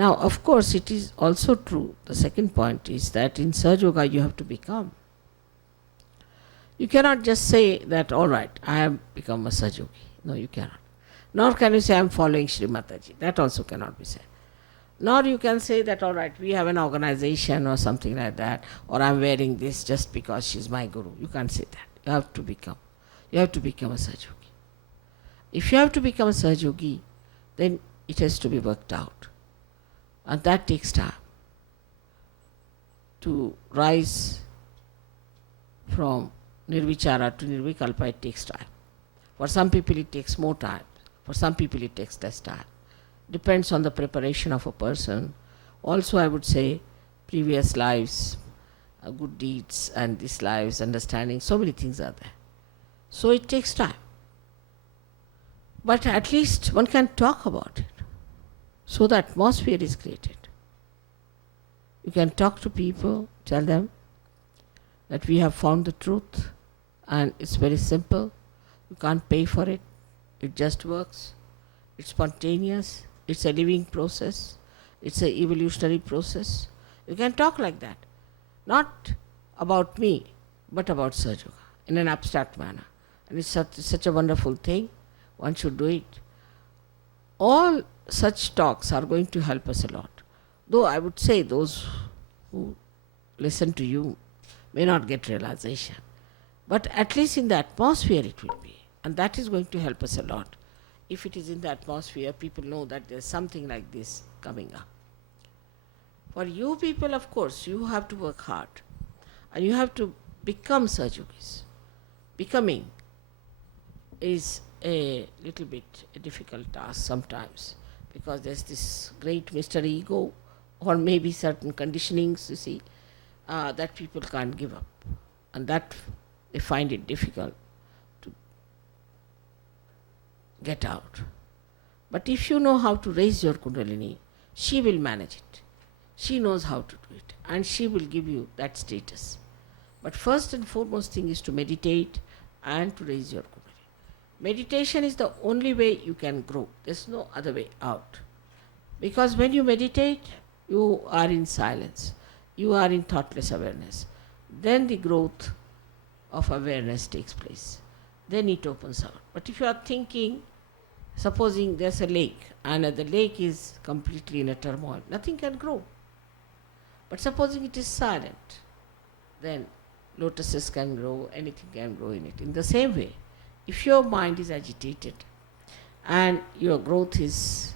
Now, of course, it is also true. The second point is that in Sahaja Yoga you have to become. You cannot just say that, all right, I have become a Sahaja Yogi. No, you cannot. Nor can you say, I am following Sri Mataji. That also cannot be said. Nor you can say that, all right, we have an organization or something like that, or I'm wearing this just because she's my guru. You can't say that. You have to become. You have to become a Sahaja Yogi. If you have to become a Sahaja Yogi, then it has to be worked out. And that takes time. To rise from Nirvichara to Nirvikalpa, it takes time. For some people it takes more time. For some people it takes less time. Depends on the preparation of a person. Also, I would say previous lives, good deeds, and these lives, understanding, so many things are there. So it takes time. But at least one can talk about it. So the atmosphere is created. You can talk to people, tell them that we have found the truth and it's very simple. You can't pay for it. It just works. It's spontaneous. It's a living process. It's an evolutionary process. You can talk like that. Not about me, but about Sahaja Yoga in an abstract manner. And it's such a wonderful thing. One should do it. All such talks are going to help us a lot. Though I would say those who listen to you may not get realization. But at least in the atmosphere it will be. And that is going to help us a lot. If it is in the atmosphere, people know that there's something like this coming up. For you people, of course, you have to work hard. And you have to become Sahaja Yogis. Becoming is a little bit a difficult task sometimes, because there's this great Mr. Ego, or maybe certain conditionings, you see, that people can't give up. And that they find it difficult to get out. But if you know how to raise your Kundalini, she will manage it. She knows how to do it, and she will give you that status. But first and foremost thing is to meditate and to raise your Kundalini. Meditation is the only way you can grow. There's no other way out. Because when you meditate, you are in silence. You are in thoughtless awareness. Then the growth of awareness takes place. Then it opens out. But if you are thinking, supposing there's a lake and the lake is completely in a turmoil, nothing can grow. But supposing it is silent, then lotuses can grow, anything can grow in it. In the same way, if your mind is agitated and your growth is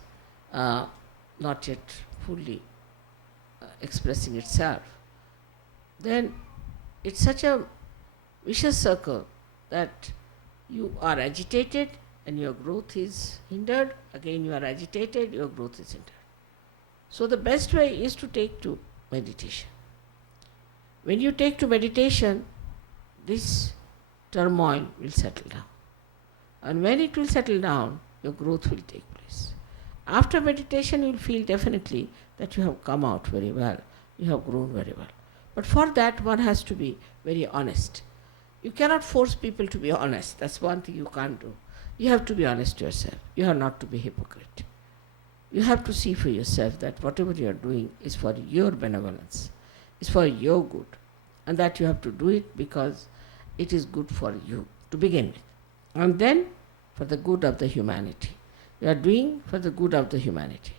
not yet fully expressing itself, then it's such a vicious circle that you are agitated and your growth is hindered. Again, you are agitated, your growth is hindered. So the best way is to take to meditation. When you take to meditation, this turmoil will settle down. And when it will settle down, your growth will take place. After meditation, you will feel definitely that you have come out very well. You have grown very well. But for that, one has to be very honest. You cannot force people to be honest. That's one thing you can't do. You have to be honest to yourself. You have not to be hypocrite. You have to see for yourself that whatever you are doing is for your benevolence, is for your good, and that you have to do it because it is good for you to begin with. And then for the good of the humanity. You are doing for the good of the humanity.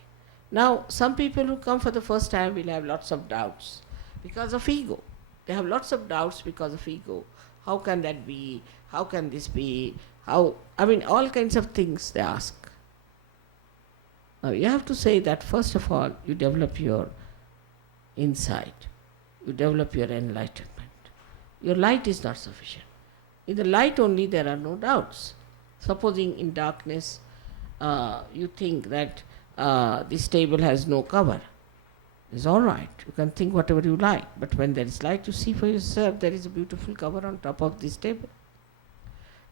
Now, some people who come for the first time will have lots of doubts because of ego. They have lots of doubts because of ego. How can that be? How can this be? All kinds of things they ask. Now, you have to say that first of all, you develop your insight. You develop your enlightenment. Your light is not sufficient. In the light only there are no doubts. Supposing in darkness you think that this table has no cover, it's all right. You can think whatever you like. But when there is light, you see for yourself there is a beautiful cover on top of this table.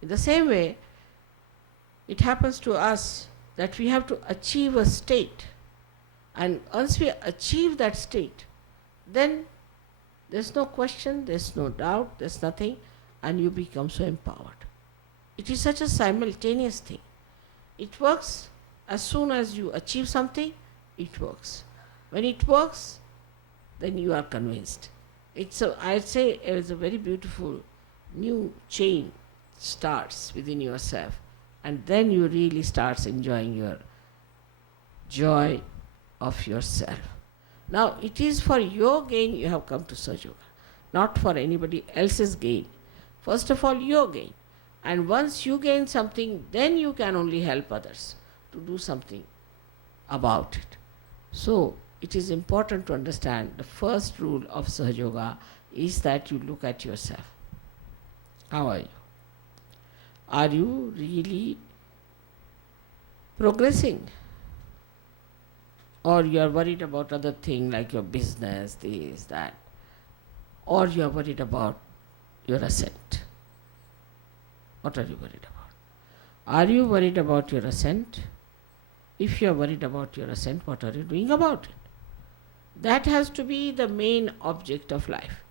In the same way, it happens to us that we have to achieve a state. And once we achieve that state, then there's no question, there's no doubt, there's nothing, and you become so empowered. It is such a simultaneous thing. It works as soon as you achieve something, it works. When it works, then you are convinced. I'd say it's a very beautiful new chain starts within yourself, and then you really starts enjoying your joy of yourself. Now, it is for your gain you have come to Sahaja Yoga, not for anybody else's gain. First of all, your gain. And once you gain something, then you can only help others to do something about it. So, it is important to understand the first rule of Sahaja Yoga is that you look at yourself. How are you? Are you really progressing? Or you are worried about other things like your business, this, that. Or you are worried about your ascent. What are you worried about? Are you worried about your ascent? If you are worried about your ascent, what are you doing about it? That has to be the main object of life.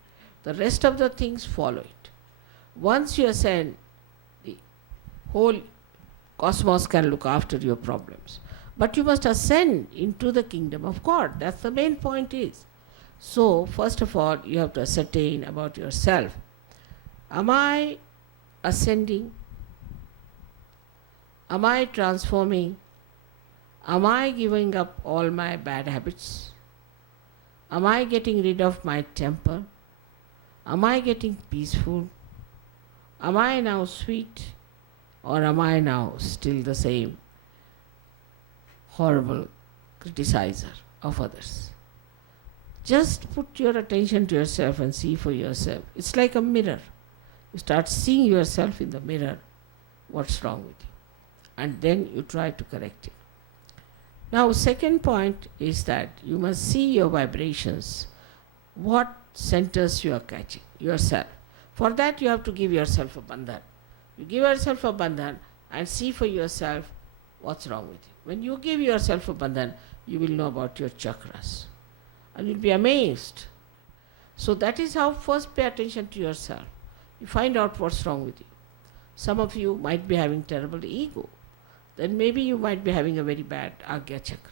The rest of the things follow it. Once you ascend, the whole cosmos can look after your problems. But you must ascend into the kingdom of God. That's the main point is. So, first of all, you have to ascertain about yourself. Am I ascending? Am I transforming? Am I giving up all my bad habits? Am I getting rid of my temper? Am I getting peaceful? Am I now sweet? Or am I now still the same horrible criticizer of others? Just put your attention to yourself and see for yourself. It's like a mirror. You start seeing yourself in the mirror, what's wrong with you. And then you try to correct it. Now, second point is that you must see your vibrations, what centers you are catching, yourself. For that you have to give yourself a bandhan. You give yourself a bandhan and see for yourself what's wrong with you. When you give yourself a bandhan, you will know about your chakras. And you'll be amazed. So that is how first pay attention to yourself. You find out what's wrong with you. Some of you might be having terrible ego. Then maybe you might be having a very bad Agya Chakra.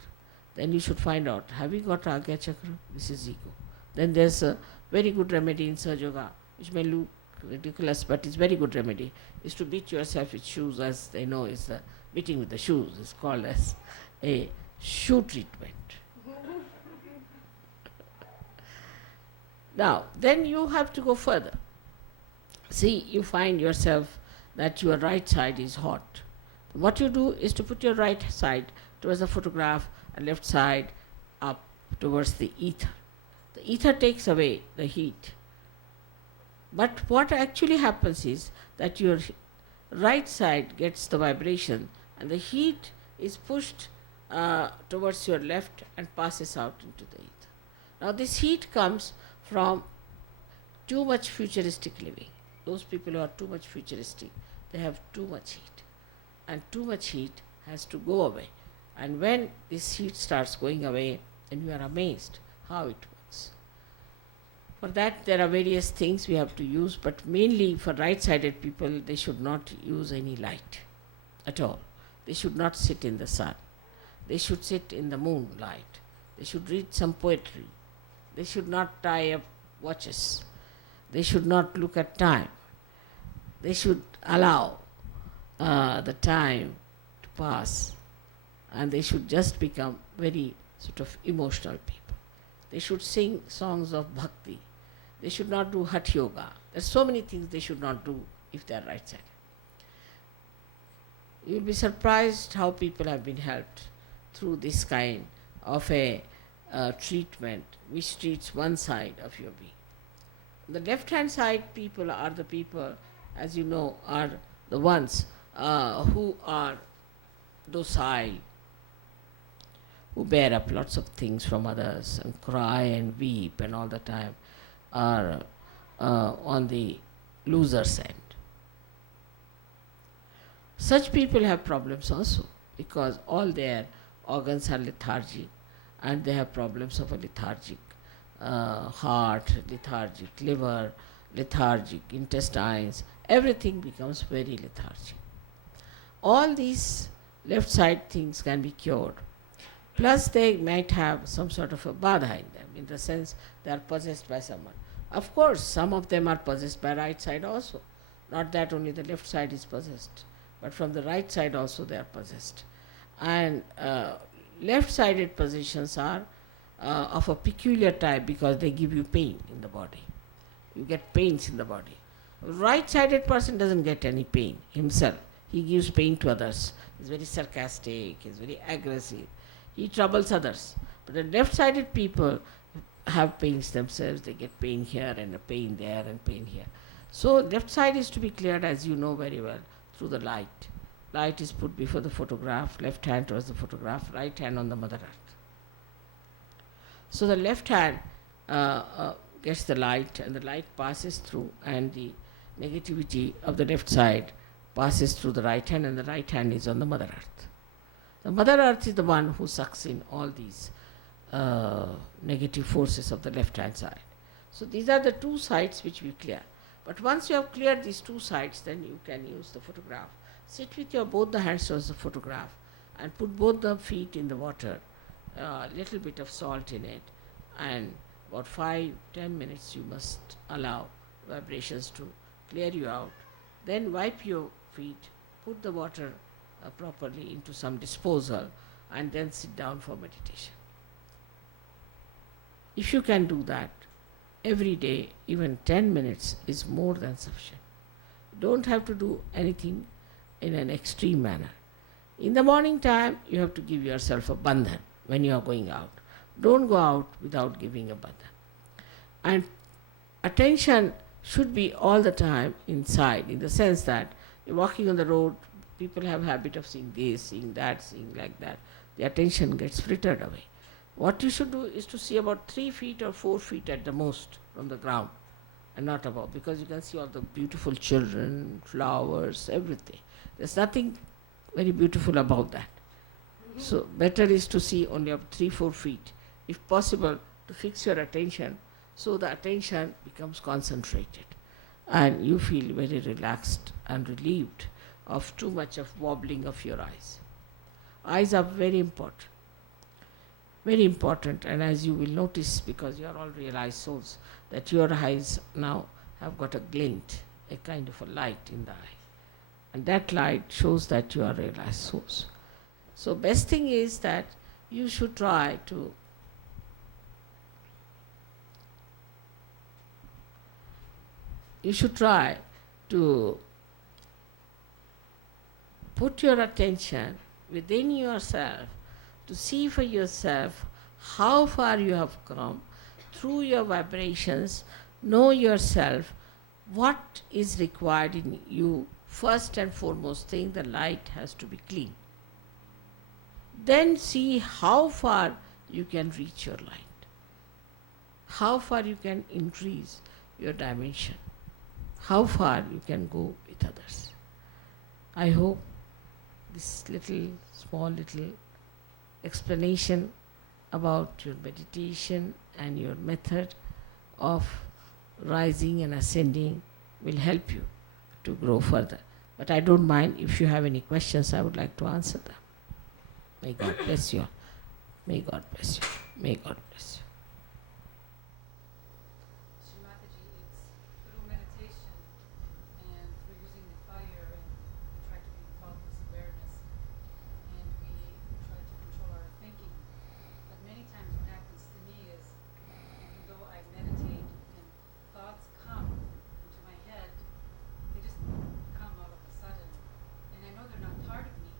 Then you should find out, have you got Agya Chakra? This is ego. Then there's a very good remedy in Sahaja Yoga, which may look ridiculous, but it's very good remedy, is to beat yourself with shoes, as they know is the beating with the shoes. It's called as a shoe treatment. Now, then you have to go further. See, you find yourself that your right side is hot. What you do is to put your right side towards the photograph and left side up towards the ether. The ether takes away the heat. But what actually happens is that your right side gets the vibration and the heat is pushed towards your left and passes out into the ether. Now this heat comes from too much futuristic living. Those people who are too much futuristic, they have too much heat. And too much heat has to go away. And when this heat starts going away, then you are amazed how it works. For that there are various things we have to use, but mainly for right-sided people, they should not use any light at all. They should not sit in the sun. They should sit in the moonlight. They should read some poetry. They should not tie up watches. They should not look at time. They should allow the time to pass, and they should just become very sort of emotional people. They should sing songs of bhakti. They should not do Hatha Yoga. There's so many things they should not do if they are right-sided. You'll be surprised how people have been helped through this kind of a treatment which treats one side of your being. The left-hand side people are the people, as you know, are the ones who are docile, who bear up lots of things from others and cry and weep and all the time, are on the loser's end. Such people have problems also because all their organs are lethargic and they have problems of a lethargic heart, lethargic liver, lethargic intestines. Everything becomes very lethargic. All these left side things can be cured Plus, they might have some sort of a badha in them, in the sense they are possessed by someone. Of course, some of them are possessed by right side also. Not that only the left side is possessed, but from the right side also they are possessed. And left-sided possessions are of a peculiar type because they give you pain in the body. You get pains in the body. Right-sided person doesn't get any pain himself. He gives pain to others. He's very sarcastic, he's very aggressive. He troubles others. But the left-sided people have pains themselves. They get pain here and a pain there and pain here. So left side is to be cleared, as you know very well, through the light. Light is put before the photograph, left hand towards the photograph, right hand on the Mother Earth. So the left hand gets the light, and the light passes through, and the negativity of the left side passes through the right hand, and the right hand is on the Mother Earth. The Mother Earth is the one who sucks in all these negative forces of the left hand side. So these are the two sides which we clear. But once you have cleared these two sides, then you can use the photograph. Sit with your both the hands towards the photograph and put both the feet in the water, a little bit of salt in it, and about 5-10 minutes you must allow vibrations to clear you out. Then wipe your feet, put the water properly into some disposal, and then sit down for meditation. If you can do that every day, even 10 minutes is more than sufficient. You don't have to do anything in an extreme manner. In the morning time, you have to give yourself a bandhan when you are going out. Don't go out without giving a bandhan. And attention should be all the time inside, in the sense that you're walking on the road, people have habit of seeing this, seeing that, seeing like that. The attention gets frittered away. What you should do is to see about 3 feet or 4 feet at the most from the ground, and not above, because you can see all the beautiful children, flowers, everything. There's nothing very beautiful about that. So better is to see only up 3-4 feet, if possible, to fix your attention, so the attention becomes concentrated and you feel very relaxed and relieved of too much of wobbling of your eyes. Eyes are very important. Very important, and as you will notice, because you are all realized souls, that your eyes now have got a glint, a kind of a light in the eye. And that light shows that you are realized souls. So best thing is that you should try to put your attention within yourself to see for yourself how far you have come through your vibrations. Know yourself, what is required in you. First and foremost thing, the light has to be clean. Then see how far you can reach your light, how far you can increase your dimension, how far you can go with others. I hope this small little explanation about your meditation and your method of rising and ascending will help you to grow further. But I don't mind if you have any questions, I would like to answer them. May God bless you. May God bless you. May God bless you. Mataji, it's through meditation and through using the fire, and we try to be thoughtless awareness, and we try to control our thinking. But many times what happens to me is, even though I meditate and thoughts come into my head, they just come all of a sudden. And I know they're not part of me.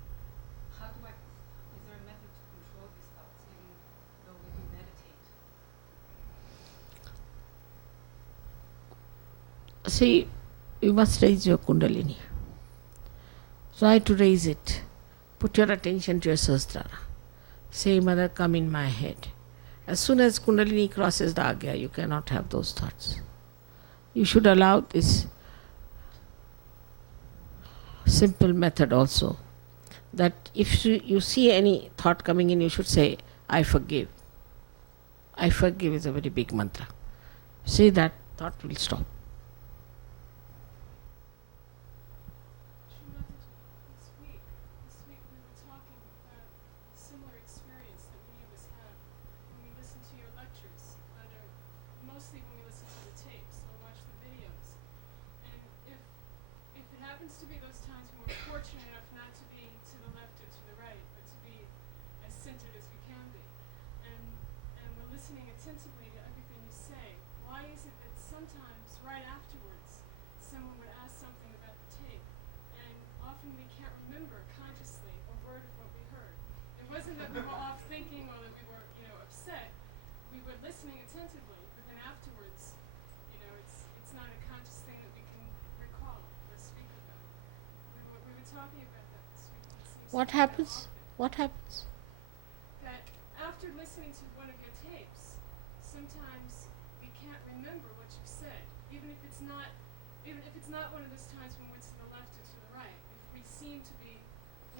Is there a method to control these thoughts, even though we do meditate? See, you must raise your Kundalini. Try to raise it. Put your attention to your Sahasrara. Say, Mother, come in my head. As soon as Kundalini crosses the Agya, you cannot have those thoughts. You should allow this simple method also, that if you see any thought coming in, you should say, I forgive. I forgive is a very big mantra. Say that, thought will stop. This week we were talking about a similar experience that sometimes right afterwards, someone would ask something about the tape, and often we can't remember consciously a word of what we heard. It wasn't that we were off thinking or that we were, upset. We were listening attentively, but then afterwards, it's not a conscious thing that we can recall or speak about. We were talking about that this week. And it seems to What be that happens? often. What happens? That after listening to one of your tapes, sometimes we can't remember what you said, even if it's not one of those times when it's to the left or to the right. If we seem to be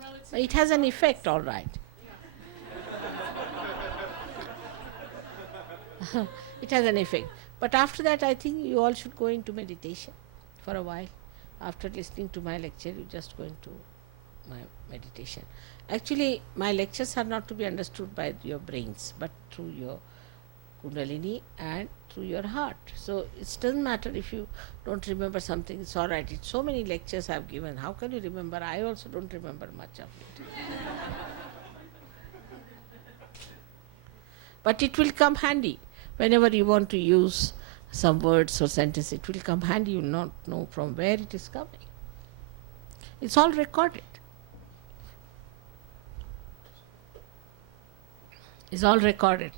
relatively It has an focused. effect, all right. Yeah. It has an effect. But after that, I think you all should go into meditation for a while. After listening to my lecture, you just go into my meditation. Actually, my lectures are not to be understood by your brains, but through your Kundalini and through your heart. So it doesn't matter if you don't remember something, it's all right. It's so many lectures I've given. How can you remember? I also don't remember much of it. But it will come handy. Whenever you want to use some words or sentence, it will come handy. You will not know from where it is coming. It's all recorded. It's all recorded.